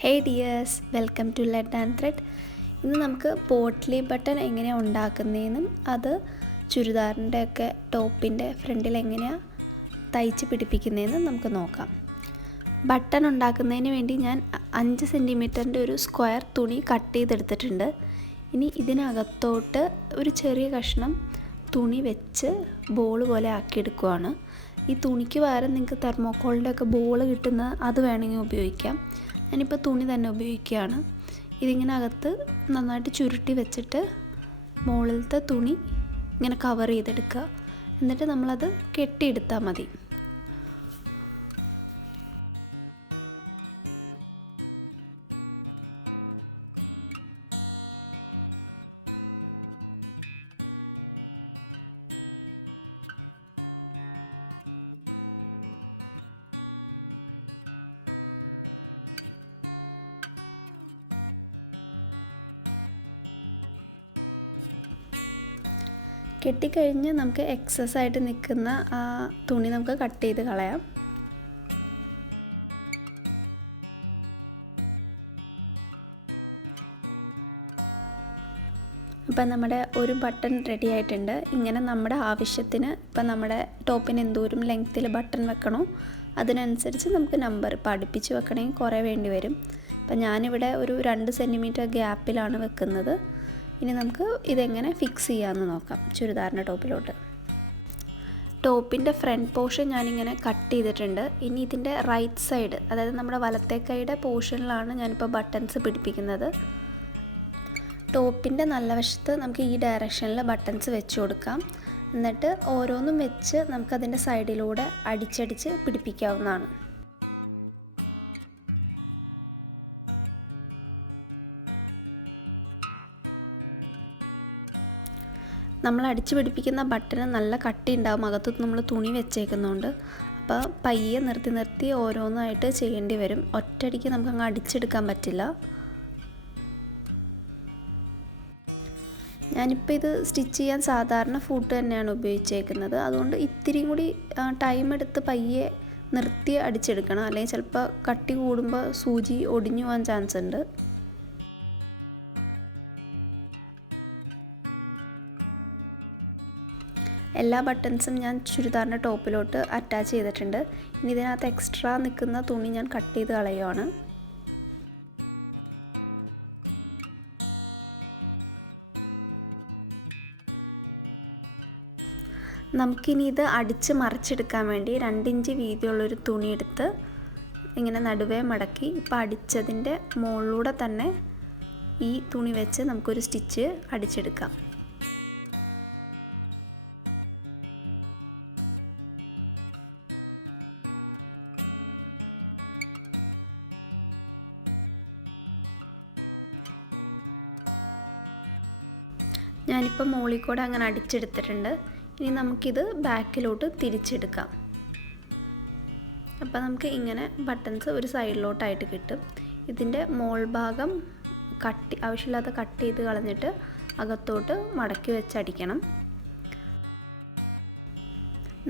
Hey dears, welcome to Let and Thread. ഇന്ന് നമുക്ക് potli button എങ്ങനെയാണ് ഉണ്ടാക്കുന്നതെന്നും അത് ചുരിദാറിൻ്റെ ഒക്കെ ടോപ്പിൻ്റെ ഫ്രണ്ടിൽ എങ്ങനെയാണ് തയ്ച്ച് പിടിപ്പിക്കുന്നതെന്നും നമുക്ക് നോക്കാം. ബട്ടൺ ഉണ്ടാക്കുന്നതിന് വേണ്ടി ഞാൻ 5 സെൻറ്റിമീറ്ററിൻ്റെ ഒരു സ്ക്വയർ തുണി കട്ട് ചെയ്തെടുത്തിട്ടുണ്ട്. ഇനി ഇതിനകത്തോട്ട് ഒരു ചെറിയ കഷ്ണം തുണി വെച്ച് ബോൾ പോലെ ആക്കിയെടുക്കുകയാണ്. ഈ തുണിക്ക് പകരം നിങ്ങൾക്ക് തെർമോക്കോളിൻ്റെ ഒക്കെ ബോൾ കിട്ടുന്ന അത് വേണമെങ്കിൽ ഉപയോഗിക്കാം. ഞാനിപ്പോൾ തുണി തന്നെ ഉപയോഗിക്കുകയാണ്. ഇതിങ്ങനെ അകത്ത് നന്നായിട്ട് ചുരുട്ടി വെച്ചിട്ട് മുകളിലത്തെ തുണി ഇങ്ങനെ കവർ ചെയ്തെടുക്കുക. എന്നിട്ട് നമ്മളത് കെട്ടിയെടുത്താൽ മതി. കെട്ടിക്കഴിഞ്ഞ് നമുക്ക് എക്സസ് ആയിട്ട് നിൽക്കുന്ന ആ തുണി നമുക്ക് കട്ട് ചെയ്ത് കളയാം. അപ്പം നമ്മുടെ ഒരു ബട്ടൺ റെഡി ആയിട്ടുണ്ട്. ഇങ്ങനെ നമ്മുടെ ആവശ്യത്തിന് ഇപ്പം നമ്മുടെ ടോപ്പിന് എന്തോരം ലെങ്ത്തിൽ ബട്ടൺ വെക്കണോ അതിനനുസരിച്ച് നമുക്ക് നമ്പർ ഇപ്പം അടുപ്പിച്ച് വെക്കണമെങ്കിൽ കുറേ വേണ്ടി വരും. അപ്പം ഞാനിവിടെ ഒരു 2 സെൻറ്റിമീറ്റർ ഗ്യാപ്പിലാണ് വെക്കുന്നത്. ഇനി നമുക്ക് ഇതെങ്ങനെ ഫിക്സ് ചെയ്യാമെന്ന് നോക്കാം ചുരിദാറിൻ്റെ ടോപ്പിലോട്ട്. ടോപ്പിൻ്റെ ഫ്രണ്ട് പോർഷൻ ഞാനിങ്ങനെ കട്ട് ചെയ്തിട്ടുണ്ട്. ഇനി ഇതിൻ്റെ റൈറ്റ് സൈഡ്, അതായത് നമ്മുടെ വലത്തെ കൈയുടെ പോർഷനിലാണ് ഞാനിപ്പോൾ ബട്ടൺസ് പിടിപ്പിക്കുന്നത്. ടോപ്പിൻ്റെ നല്ല വശത്ത് നമുക്ക് ഈ ഡയറക്ഷനിൽ ബട്ടൺസ് വെച്ച് കൊടുക്കാം. എന്നിട്ട് ഓരോന്നും വെച്ച് നമുക്കതിൻ്റെ സൈഡിലൂടെ അടിച്ചടിച്ച് പിടിപ്പിക്കാവുന്നതാണ്. നമ്മൾ അടിച്ച് പിടിപ്പിക്കുന്ന ബട്ടന് നല്ല കട്ടി ഉണ്ടാകും, അകത്ത് നമ്മൾ തുണി വെച്ചേക്കുന്നതുകൊണ്ട്. അപ്പോൾ പയ്യെ നിർത്തി ഓരോന്നായിട്ട് ചെയ്യേണ്ടി വരും. ഒറ്റയടിക്ക് നമുക്കങ്ങ് അടിച്ചെടുക്കാൻ പറ്റില്ല. ഞാനിപ്പോൾ ഇത് സ്റ്റിച്ച് ചെയ്യാൻ സാധാരണ ഫൂട്ട് തന്നെയാണ് ഉപയോഗിച്ചേക്കുന്നത്. അതുകൊണ്ട് ഇത്തിരിയും കൂടി ടൈം എടുത്ത് പയ്യെ നിർത്തി അടിച്ചെടുക്കണം. അല്ലെങ്കിൽ ചിലപ്പോൾ കട്ടി കൂടുമ്പോൾ സൂചി ഒടിഞ്ഞു പോകാൻ ചാൻസ് ഉണ്ട്. എല്ലാ ബട്ടൺസും ഞാൻ ചുരിദാറിൻ്റെ ടോപ്പിലോട്ട് അറ്റാച്ച് ചെയ്തിട്ടുണ്ട്. ഇനി ഇതിനകത്ത് എക്സ്ട്രാ നിൽക്കുന്ന തുണി ഞാൻ കട്ട് ചെയ്ത് കളയുകയാണ്. നമുക്കിനി ഇത് അടിച്ച് മറിച്ചെടുക്കാൻ വേണ്ടി 2 ഇഞ്ച് വീതിയുള്ളൊരു തുണി എടുത്ത് ഇങ്ങനെ നടുവേ മടക്കി ഇപ്പോൾ അടിച്ചതിൻ്റെ മുകളിലൂടെ തന്നെ ഈ തുണി വെച്ച് നമുക്കൊരു സ്റ്റിച്ച് അടിച്ചെടുക്കാം. ഞാനിപ്പോൾ മുകളിൽ കൂടെ അങ്ങനെ അടിച്ചെടുത്തിട്ടുണ്ട്. ഇനി നമുക്കിത് ബാക്കിലോട്ട് തിരിച്ചെടുക്കാം. അപ്പോൾ നമുക്ക് ഇങ്ങനെ ബട്ടൺസ് ഒരു സൈഡിലോട്ടായിട്ട് കിട്ടും. ഇതിൻ്റെ മോൾ ഭാഗം ആവശ്യമില്ലാത്ത കട്ട് ചെയ്ത് കളഞ്ഞിട്ട് അകത്തോട്ട് മടക്കി വെച്ചടിക്കണം.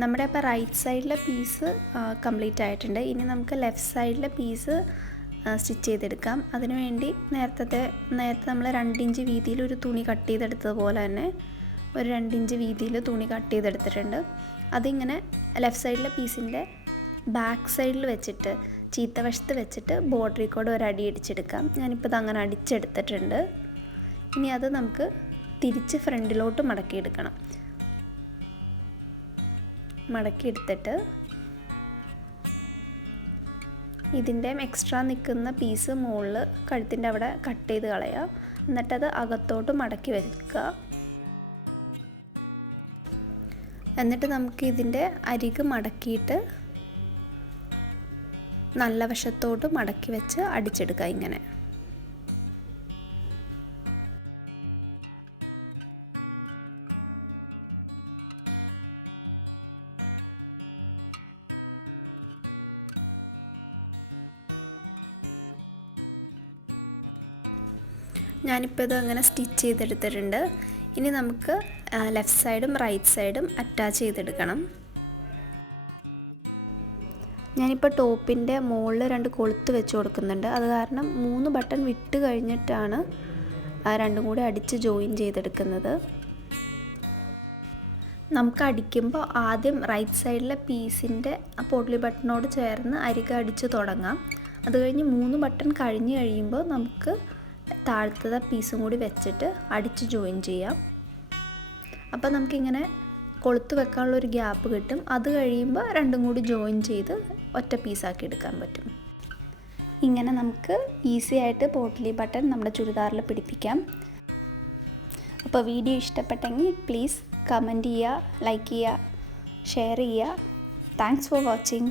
നമ്മുടെ അപ്പോൾ റൈറ്റ് സൈഡിലെ പീസ് കംപ്ലീറ്റ് ആയിട്ടുണ്ട്. ഇനി നമുക്ക് ലെഫ്റ്റ് സൈഡിലെ പീസ് സ്റ്റിച്ച് ചെയ്തെടുക്കാം. അതിനുവേണ്ടി നേരത്തെ നമ്മൾ 2 ഇഞ്ച് വീതിയിൽ ഒരു തുണി കട്ട് ചെയ്തെടുത്തതുപോലെ തന്നെ ഒരു 2 ഇഞ്ച് വീതിയിൽ തുണി കട്ട് ചെയ്തെടുത്തിട്ടുണ്ട്. അതിങ്ങനെ ലെഫ്റ്റ് സൈഡിലെ പീസിൻ്റെ ബാക്ക് സൈഡിൽ വെച്ചിട്ട് ചീത്തവശത്ത് വെച്ചിട്ട് ബോർഡറിൽ കൂടെ ഒരു അടി അടിച്ചെടുക്കാം. ഞാനിപ്പോൾ ഇത് അങ്ങനെ അടിച്ചെടുത്തിട്ടുണ്ട്. ഇനി അത് നമുക്ക് തിരിച്ച് ഫ്രണ്ടിലോട്ട് മടക്കിയെടുക്കണം. മടക്കിയെടുത്തിട്ട് ഇതിൻ്റെ എക്സ്ട്രാ നിൽക്കുന്ന പീസ് മുകളിൽ കഴുത്തിൻ്റെ അവിടെ കട്ട് ചെയ്ത് കളയുക. എന്നിട്ടത് അകത്തോട്ട് മടക്കി വെക്കുക. എന്നിട്ട് നമുക്ക് ഇതിൻ്റെ അരിക് മടക്കിയിട്ട് നല്ല വശത്തോട്ട് മടക്കി വെച്ച് അടിച്ചെടുക്കുക. ഇങ്ങനെ ഞാനിപ്പോൾ ഇത് അങ്ങനെ സ്റ്റിച്ച് ചെയ്തെടുത്തിട്ടുണ്ട്. ഇനി നമുക്ക് ലെഫ്റ്റ് സൈഡും റൈറ്റ് സൈഡും അറ്റാച്ച് ചെയ്തെടുക്കണം. ഞാനിപ്പോൾ ടോപ്പിൻ്റെ മുകളിൽ 2 കൊളുത്ത് വെച്ച് കൊടുക്കുന്നുണ്ട്. അത് കാരണം 3 ബട്ടൺ വിട്ട് കഴിഞ്ഞിട്ടാണ് ആ രണ്ടും കൂടി അടിച്ച് ജോയിൻ ചെയ്തെടുക്കുന്നത്. നമുക്ക് അടിക്കുമ്പോൾ ആദ്യം റൈറ്റ് സൈഡിലെ പീസിൻ്റെ ആ പോട്ട്ലി ബട്ടണോട് ചേർന്ന് അരികെ അടിച്ച് തുടങ്ങാം. അത് കഴിഞ്ഞ് 3 ബട്ടൺ കഴിഞ്ഞ് കഴിയുമ്പോൾ നമുക്ക് താഴത്തെ പീസും കൂടി വെച്ചിട്ട് അടിച്ച് ജോയിൻ ചെയ്യാം. അപ്പോൾ നമുക്കിങ്ങനെ കൊളുത്ത് വെക്കാനുള്ളൊരു ഗ്യാപ്പ് കിട്ടും. അത് കഴിയുമ്പോൾ രണ്ടും കൂടി ജോയിൻ ചെയ്ത് ഒറ്റ പീസാക്കി എടുക്കാൻ പറ്റും. ഇങ്ങനെ നമുക്ക് ഈസി ആയിട്ട് പോട്ട്ലി ബട്ടൺ നമ്മുടെ ചുരിദാറിൽ പിടിപ്പിക്കാം. അപ്പോൾ വീഡിയോ ഇഷ്ടപ്പെട്ടെങ്കിൽ പ്ലീസ് കമൻറ്റ് ചെയ്യുക, ലൈക്ക് ചെയ്യുക, ഷെയർ ചെയ്യുക. Thanks for watching.